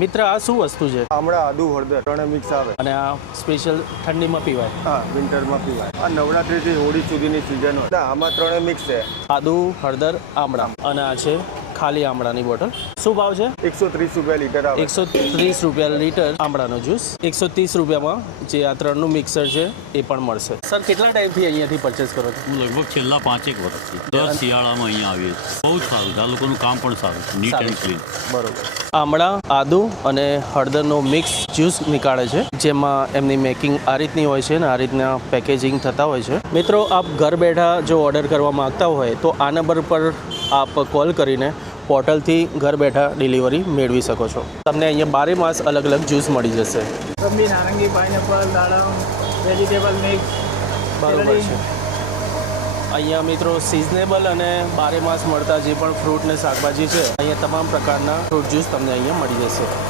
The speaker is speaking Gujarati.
મિત્ર આ શું વસ્તુ છે? આમળા, આદુ, હળદર ત્રણે મિક્સ આવે અને આ સ્પેશિયલ ઠંડીમાં પીવાય? હા, વિન્ટરમાં પીવાય. આ નવરાત્રીથી હોળી સુધીની સિઝન હોય આમાં ત્રણે મિક્સ છે. આદુ, હળદર, આમળા અને આ છે ખાલી આમળાની બોટલ. શું ભાવ છે? 130 રૂપિયા લીટર આવે. 130 રૂપિયા લીટર આમળાનો જ્યુસ. 130 રૂપિયામાં જે આ ત્રણનું મિક્સર છે એ પણ મળશે. સર કેટલા ટાઈમથી અહીંયાથી પરચેસ કરો છો? હું લગભગ છેલ્લા 5 વર્ષથી દર શિયાળામાં અહીંયા આવીએ છીએ. બહુ જ સારું છે. આ લોકોનું કામ પણ સારું છે, નીટ એન્ડ ક્લીન. બરોબર. આમળા, આદુ અને હળદરનો મિક્સ જ્યુસ નીકાળે છે, જેમાં એમની મેકિંગ આ રીતની હોય છે ને આ રીતના પેકેજિંગ થતા હોય છે. મિત્રો, આપ ઘર બેઠા જો ઓર્ડર કરવા માંગતા હોય તો આ નંબર પર આપ કોલ કરીને પોર્ટલથી ઘર બેઠા ડિલિવરી મેળવી શકો છો. તમને અહીંયા 12 માસ અલગ અલગ જ્યુસ મળી જશે. રબી, નારંગી, પાઇનેપલ, દાડમ, વેજીટેબલ મિક્સ. બરોબર છે. અહીંયા મિત્રો સિઝનેબલ અને 12 માસ મળતા જે પણ ફ્રૂટ ને શાકભાજી છે, અહીંયા તમામ પ્રકારના ફ્રૂટ જ્યુસ તમને અહીંયા મળી જશે.